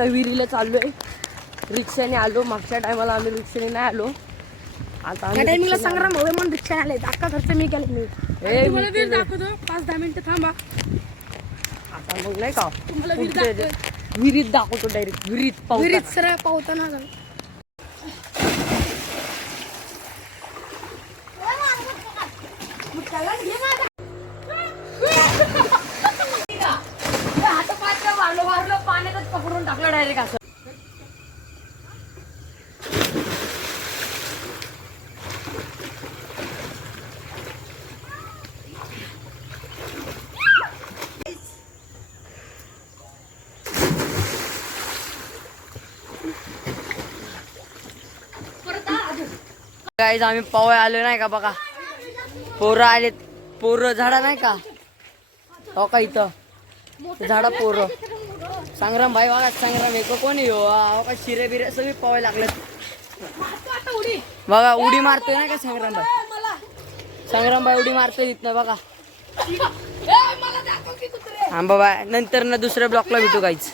विहिरीला चाललोय, रिक्षाने आलो. मागच्या टायमाला आम्ही रिक्षाने नाही आलो. आता टायमिंगला संग्राम भाऊ म्हणून रिक्षा आले. अख्खा खर्च मी केला नाही. तुम्हाला वीर दाखवतो, 5-10 मिनिटं थांबा. आता मग नाही का तुम्हाला विहिरीत दाखवतो. डायरेक्ट विहिरीत सरळ पावताना पाण्यातच पकडून टाकलं डायरेक्ट असं. गाईज आम्ही पवाय आलो नाही का बघा. पोरं आलेत. पोरं झाडा नाही का हो का इथं झाडा पोरं. संग्राम भाई बघा. संग्राम एक कोण हो का शिरे बिरे सगळी पवाय लागलेत बघा. उडी मारतोय ना का संग्राम भाई. संग्राम भाई उडी मारतोय इथनं बघा. हा बाबा नंतर ना दुसऱ्या ब्लॉकला भेटू गाईज.